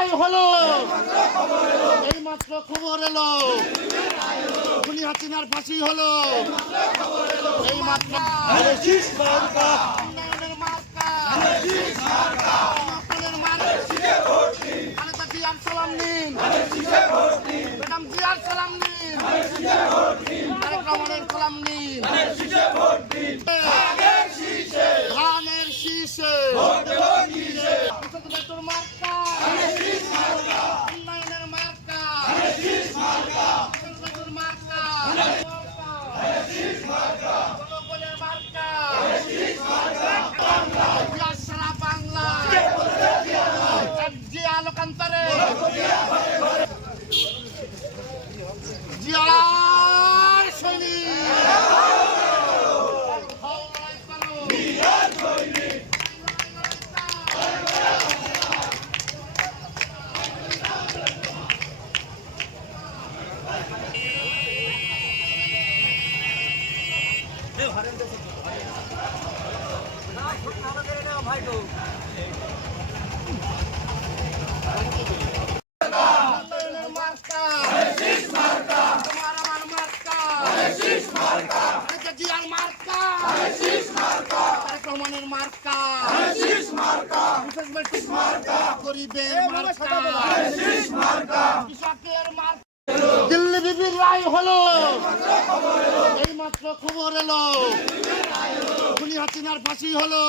রায় হলো। এই মাত্র খবর এলো। খুনি হাসিনার ফাঁসি হলো। এই মাত্র সালাম নিন। ম্যাডাম জিয়ার সালাম নিন। তারেক রহমানের সালাম নিন। জিয়া লোকান্তরে জিয়ার সৈনিক উন্নয়নের মার্কা তোমার আমার মার্কা খালেদা জিয়ার মার্কা তারেক রহমানের মার্কা। মুসলমানের মার্কা। গরিবের মার্কা কৃষকের মার্কা। দিল্লি বিবির রায় হলো। এই মাত্র খবর এলো। খুনি হাসিনার ফাঁসি হলো।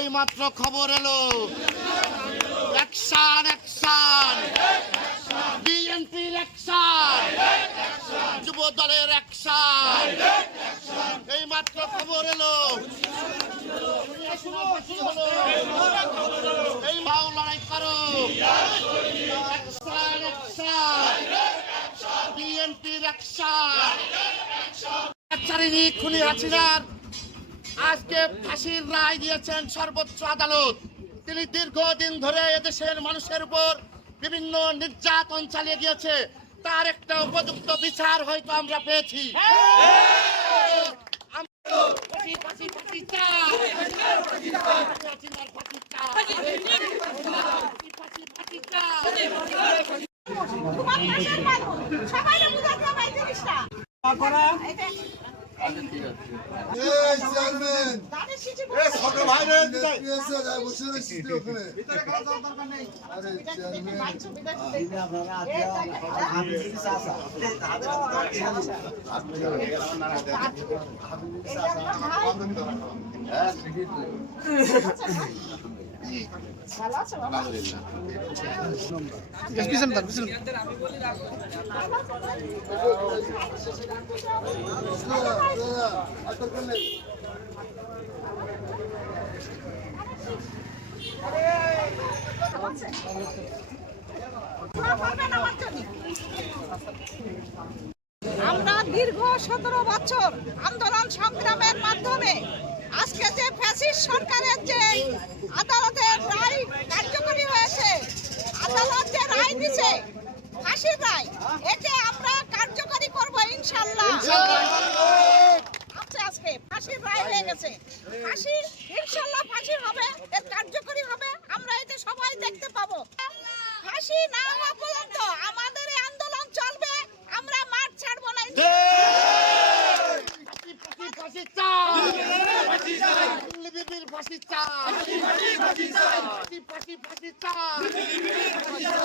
এই মাত্র খবর এলো। Action action. বিএনপির অ্যাকশন। যুব দলের অ্যাকশন। মাত্র খবর এলো। এই মাও লড়াই করো। বিএনপির খুনি হাসিনার। আজকে ফাঁসির রায় দিয়েছেন সর্বোচ্চ আদালত। তিনি দীর্ঘদিন ধরে এদেশের মানুষের উপর বিভিন্ন নির্যাতন চালিয়ে গিয়েছে। তার একটা উপযুক্ত বিচার হয়তো আমরা পেয়েছি। আম- ফাঁসি, ফাঁসি, ফাঁসি চাই। হাসিনার ফাঁসি চাই। ফাঁসি, ফাঁসি চাই। তোমার দেশের মানুষ সবাইকে বুঝাতে হবে এই জিনিসটা এই যে, এই চেয়ারম্যান তাদের শিশু ছোট ভাইরে নেত্রী আছে যা বসে রয়েছি তুই ওখানে আরে চেয়ারম্যান বাইচু বিদায় দিতে। এই যে আপনার ভাই। ভালো আছে বাবা? আটক করলে দোয়া করবেন আমার দীর্ঘ সতেরো বছর আন্দোলন সংগ্রামের আজকে সরকারের যে আদালতের রায় কার্যকরী হয়েছে, আদালত যে রায় দিছে ফাঁসির রায় একে আমরা কার্যকরী করব ইনশাল্লাহ। ফাঁসি হবে আমরা এতে সবাই দেখতে পাবো। ফাঁসি না পর্যন্ত আমাদের আন্দোলন চলবে, আমরা মাঠ ছাড়বো না বিবির ফাঁসি চাই ফাঁসি ফাঁসি চাই ফাঁসি ফাঁসি চাই।